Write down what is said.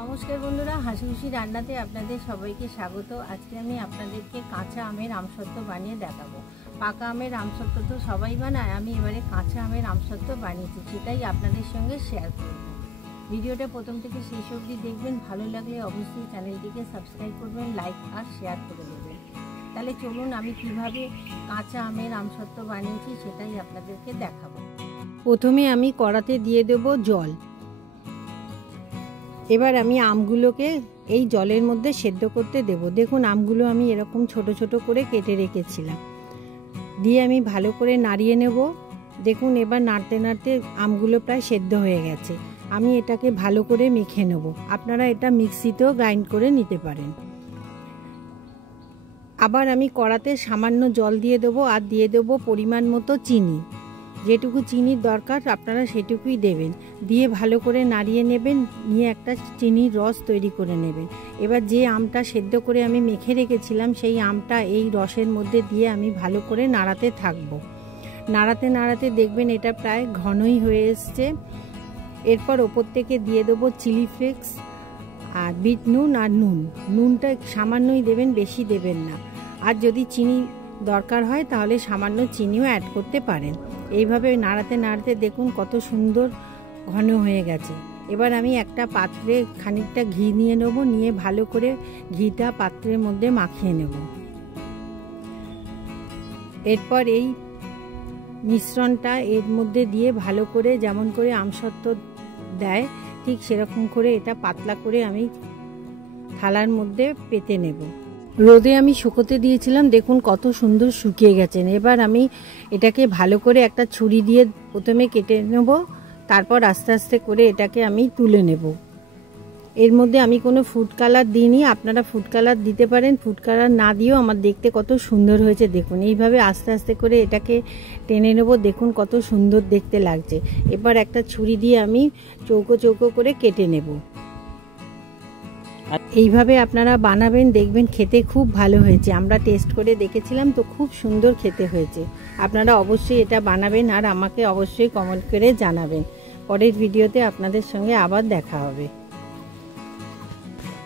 নমস্কার বন্ধুরা, হাসি খুশি রান্নাতে আপনাদের সবাইকে স্বাগত। আজকে আমি আপনাদেরকে কাঁচা আমের আমসত্ত্ব বানিয়ে দেখাবো। পাকা আমের আমসত্ত্ব তো সবাই বানায়, আমি এবারে কাঁচা আমের আমসত্ত্ব বানিয়েছি, সেটাই আপনাদের সঙ্গে শেয়ার করব। ভিডিওটা প্রথম থেকে শেষ অবধি দেখবেন, ভালো লাগলে অবশ্যই চ্যানেলটিকে সাবস্ক্রাইব করবেন, লাইক আর শেয়ার করে দেবেন। তাহলে চলুন আমি কিভাবে কাঁচা আমের আমসত্ত্ব বানিয়েছি সেটাই আপনাদেরকে দেখাবো। প্রথমে আমি কড়াতে দিয়ে দেব জল। এবার আমি আমগুলোকে এই জলের মধ্যে সেদ্ধ করতে দেব। দেখুন আমগুলো আমি এরকম ছোট ছোট করে কেটে রেখেছিলাম, দিয়ে আমি ভালো করে নাড়িয়ে নেব। দেখুন এবার নাড়তে নাড়তে আমগুলো প্রায় সেদ্ধ হয়ে গেছে। আমি এটাকে ভালো করে মেখে নেব। আপনারা এটা মিক্সিতেও গ্রাইন্ড করে নিতে পারেন। আবার আমি কড়াতে সামান্য জল দিয়ে দেবো, আর দিয়ে দেবো পরিমাণ মতো চিনি। যেটুকু চিনির দরকার আপনারা সেটুকুই দেবেন, দিয়ে ভালো করে নাড়িয়ে নেবেন, নিয়ে একটা চিনির রস তৈরি করে নেবেন। এবার যে আমটা সেদ্ধ করে আমি মেখে রেখেছিলাম সেই আমটা এই রসের মধ্যে দিয়ে আমি ভালো করে নাড়াতে থাকবো। নাড়াতে নাড়াতে দেখবেন এটা প্রায় ঘনই হয়ে এসছে। এরপর ওপর থেকে দিয়ে দেবো চিলি ফ্লেক্স আর বিট নুন আর নুনটা সামান্যই দেবেন, বেশি দেবেন না। আর যদি চিনি দরকার হয় তাহলে সামান্য চিনিও অ্যাড করতে পারেন। এইভাবে নাড়াতে নাড়াতে দেখুন কত সুন্দর ঘন হয়ে গেছে। এবার আমি একটা পাত্রে খানিকটা ঘি নিয়ে নেব, নিয়ে ভালো করে ঘিটা পাত্রের মধ্যে মাখিয়ে নেব। এরপর এই মিশ্রণটা এর মধ্যে দিয়ে ভালো করে, যেমন করে আমসত্ত্ব দেয় ঠিক সেরকম করে এটা পাতলা করে আমি থালার মধ্যে পেতে নেব। রোদে আমি শুকোতে দিয়েছিলাম, দেখুন কত সুন্দর শুকিয়ে গেছেন। এবার আমি এটাকে ভালো করে একটা ছুরি দিয়ে প্রথমে কেটে নেব, তারপর আস্তে আস্তে করে এটাকে আমি তুলে নেব। এর মধ্যে আমি কোনো ফুড কালার দিইনি, আপনারা ফুড কালার দিতে পারেন, ফুড কালার না দিয়েও আমার দেখতে কত সুন্দর হয়েছে। দেখুন এইভাবে আস্তে আস্তে করে এটাকে টেনে নেব, দেখুন কত সুন্দর দেখতে লাগছে। এবার একটা ছুরি দিয়ে আমি চৌকো চৌকো করে কেটে নেব। এইভাবে আপনারা বানাবেন, দেখবেন খেতে খুব ভালো হয়েছে। আমরা টেস্ট করে দেখেছিলাম তো, খুব সুন্দর খেতে হয়েছে। আপনারা অবশ্যই এটা বানাবেন আর আমাকে অবশ্যই কমেন্ট করে জানাবেন। পরের ভিডিওতে আপনাদের সঙ্গে আবার দেখা হবে।